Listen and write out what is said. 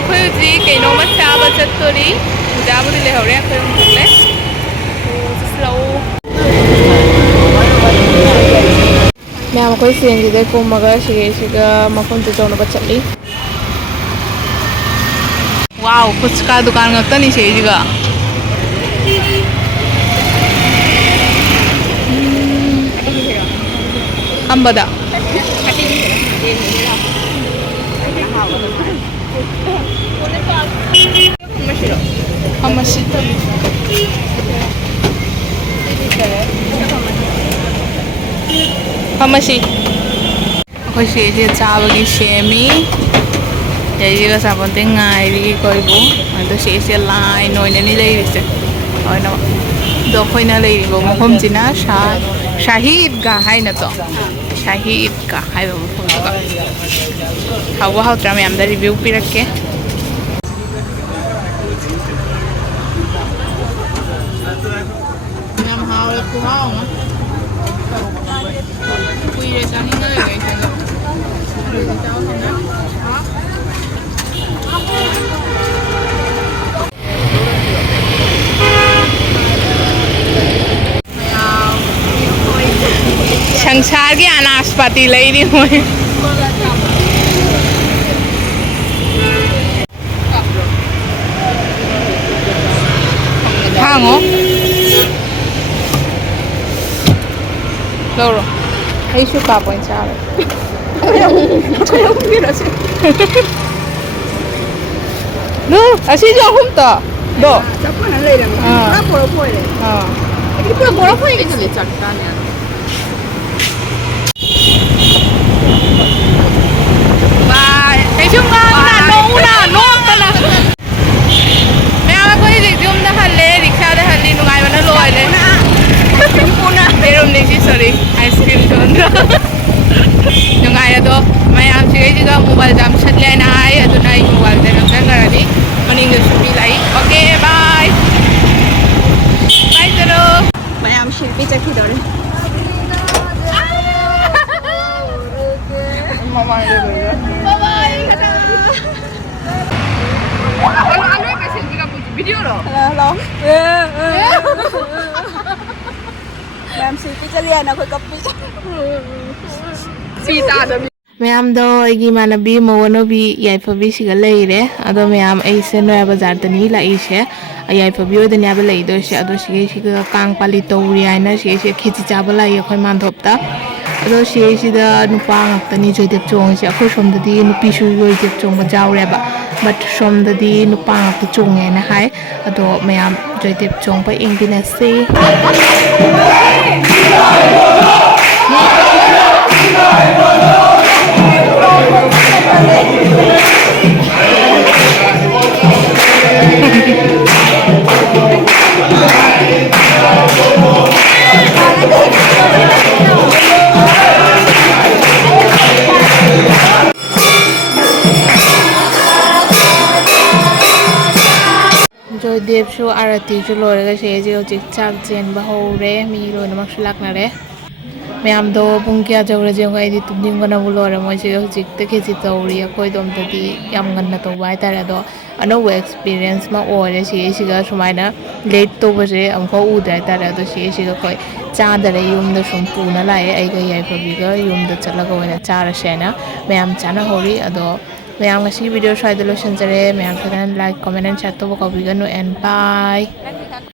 ꯑꯩꯈꯣꯏ ꯍꯧꯖꯤꯛ ꯀꯩꯅꯣꯝꯃ ꯆꯥꯕ ꯆꯠꯇꯣꯔꯤ ꯄꯨꯖꯥꯕꯨꯗꯤ ꯂꯩꯍꯧꯔꯦ ꯑꯩꯈꯣꯏ ꯑꯃꯨꯛ ꯊꯣꯛꯂꯦ ꯆꯠꯁꯤꯂꯛꯎ ꯃꯌꯥꯝ ꯑꯩꯈꯣꯏ ꯁꯦꯟꯁꯤꯗꯩ ꯀꯨꯝꯃꯒ ꯁꯤꯒ ꯃꯐꯝꯗꯨ ꯆꯧꯅꯕ ꯆꯠꯂꯤ ꯋꯥꯎ ꯐꯨꯆꯀꯥ ꯗꯨꯀꯥꯟ ꯉꯥꯛꯇꯅꯤ ꯁꯤꯒ ꯑꯝꯕꯗ ꯐꯝꯃꯁꯤ ꯐꯝꯃꯁꯤ ꯑꯩꯈꯣꯏ ꯁꯤꯁꯦ ꯆꯥꯕꯒꯤ ꯁꯦꯝꯃꯤ ꯌꯥꯏꯁꯤꯒ ꯆꯥꯄꯣꯟꯇꯦ ꯉꯥꯏꯔꯤ ꯑꯩꯈꯣꯏꯕꯨ ꯑꯗꯣ ꯁꯤꯁꯦ ꯂꯥꯏꯟ ꯑꯣꯏꯅꯅꯤ ꯂꯩꯔꯤꯁꯦ ꯂꯣꯏꯅꯃꯛ ꯑꯗꯣ ꯑꯩꯈꯣꯏꯅ ꯂꯩꯔꯤꯕ ꯃꯐꯝꯁꯤꯅ ꯁꯥꯍꯤ ꯏꯗꯒꯥ ꯍꯥꯏꯅꯀꯣ ꯁꯥꯍꯤ ꯏꯗꯒꯥ ꯍꯥꯏꯕ ꯃꯐꯝꯗꯨꯒ ꯍꯥꯎꯕ ꯍꯥꯎꯇ꯭ꯔꯥ ꯃꯌꯥꯝꯗ ꯔꯤꯚꯤꯌꯨ ꯄꯤꯔꯛꯀꯦ ꯌꯥꯝ ꯍꯥꯎꯋꯦ ꯈꯨꯍꯥꯎ ꯑꯃ kuire chani na le gai chani adi chao thona ha संसार की अनाशपाती लई दी मोय hango loro ai su ka point sa no así yo junto do Siapa nak lagi dah? Apa poro-poro ni? Ini poro-poro ni kita lihat caranya. bye thấy chung na nô na mẹ ơi coi gì chung đã hẳn lê ricksha đã hẳn đi nungai mana lôi lê berum ni sih sorry ice cream chon nungai ado mayam sih juga mobile jam set le na ai ado na mobile jam kan ngarani maning supi lai okay bye bye tero Bayam Shilpi cakap dah. mama bye bye ano yung message ka po video ro Hello. Bayam Shilpi cakap nak kau kopi. sita da ꯃꯌꯥꯝꯗꯣ ꯑꯩꯒꯤ ꯏꯃꯥꯟꯅꯕꯤ ꯃꯋꯣꯅꯕꯤ ꯌꯥꯏꯐꯕꯤꯁꯤꯒ ꯂꯩꯔꯦ ꯑꯗꯣ ꯃꯌꯥꯝ ꯑꯩꯁꯦ ꯅꯣꯌꯥ ꯕꯖꯥꯔꯗꯅꯤ ꯂꯥꯛꯏꯁꯦ ꯌꯥꯏꯐꯕꯤ ꯑꯣꯏꯗꯅꯦꯕ ꯂꯩꯗꯣꯏꯁꯦ ꯑꯗꯣ ꯁꯤꯒ ꯀꯥꯡ ꯄꯥꯂꯤ ꯇꯧꯔꯤ ꯍꯥꯏꯅ ꯁꯤꯒꯩꯁꯦ ꯈꯦꯆꯤ ꯆꯥꯕ ꯂꯥꯛꯏ ꯑꯩꯈꯣꯏ ꯃꯥꯟꯗꯣꯞꯇ ꯑꯗꯣ ꯁꯤꯒꯩꯁꯤꯗ ꯅꯨꯄꯥ ꯉꯥꯛꯇꯅꯤ ꯖꯣꯏꯗꯦꯕ ꯆꯣꯡꯉꯤꯁꯦ ꯑꯩꯈꯣꯏ ꯁꯣꯝꯗꯗꯤ ꯅꯨꯄꯤꯁꯨ ꯖꯣꯏꯗꯦꯕ ꯆꯣꯡꯕ ꯌꯥꯎꯔꯦꯕ ꯕꯠ ꯁꯣꯝꯗꯗꯤ ꯅꯨꯄꯥ ꯉꯥꯛꯇ ꯆꯣꯡꯉꯦꯅ ꯍꯥꯏ ꯑꯗꯣ ꯃꯌꯥꯝ ꯖꯣꯏꯗꯦꯕ ꯆꯣꯡꯕ ꯌꯦꯡꯃꯤꯟꯅꯁꯤ ꯖꯣꯏꯗꯦꯕꯁꯨ ꯑꯥꯔꯇꯤꯁꯨ ꯂꯣꯏꯔꯒ ꯁꯤꯁꯦ ꯍꯧꯖꯤꯛ ꯆꯥꯛ ꯆꯦꯟꯕ ꯍꯧꯔꯦ ꯃꯤ ꯂꯣꯏꯅꯃꯛꯁꯨ ꯂꯥꯛꯅꯔꯦ ꯃꯌꯥꯝꯗꯣ ꯄꯨꯡ ꯀꯌꯥ ꯆꯧꯔꯁꯦ ꯑꯩꯗꯤ ꯇꯨꯝꯅꯤꯡꯕꯅꯕꯨ ꯂꯣꯏꯔꯦ ꯃꯣꯏꯁꯦ ꯍꯧꯖꯤꯛꯇ ꯈꯦꯆꯤ ꯇꯧꯔꯤ ꯑꯩꯈꯣꯏꯗꯣꯝꯗꯗꯤ ꯌꯥꯝ ꯉꯟꯅ ꯇꯧꯕ ꯍꯥꯏꯇꯥꯔꯦ ꯑꯗꯣ ꯑꯅꯧꯕ ꯑꯦꯛꯁꯄꯤꯔꯤꯌꯦꯟꯁ ꯑꯃ ꯑꯣꯏꯔꯦ ꯁꯤꯒ ꯁꯨꯃꯥꯏꯅ ꯂꯦꯠ ꯇꯧꯕꯁꯦ ꯑꯃꯨꯛꯐꯥꯎ ꯎꯗ꯭ꯔꯦ ꯍꯥꯏꯇꯥꯔꯦ ꯑꯗꯣ ꯁꯤꯒ ꯑꯩꯈꯣꯏ ꯆꯥꯗꯔꯦ ꯌꯨꯝꯗ ꯁꯨꯝ ꯄꯨꯅ ꯂꯥꯛꯑꯦ ꯑꯩꯒ ꯌꯥꯏꯐꯕꯤꯒ ꯌꯨꯝꯗ ꯆꯠꯂꯒ ꯑꯣꯏꯅ ꯆꯥꯔꯁꯦ ꯍꯥꯏꯅ ꯃꯌꯥꯝ ꯆꯥꯅꯍꯧꯔꯤ ꯑꯗꯣ ꯃꯌꯥꯝ ꯉꯁꯤꯒꯤ ꯚꯤꯗꯤꯑꯣ ꯁ꯭ꯋꯥꯏꯗ ꯂꯣꯏꯁꯤꯟꯖꯔꯦ ꯃꯌꯥꯝ ꯐꯖꯅ ꯂꯥꯏꯛ ꯀꯣꯃꯦꯟ ꯑꯦꯟ ꯁꯤꯌꯔ ꯇꯧꯕ ꯀꯥꯎꯕꯤꯒꯅꯨ ꯑꯦꯟ ꯕꯥꯏ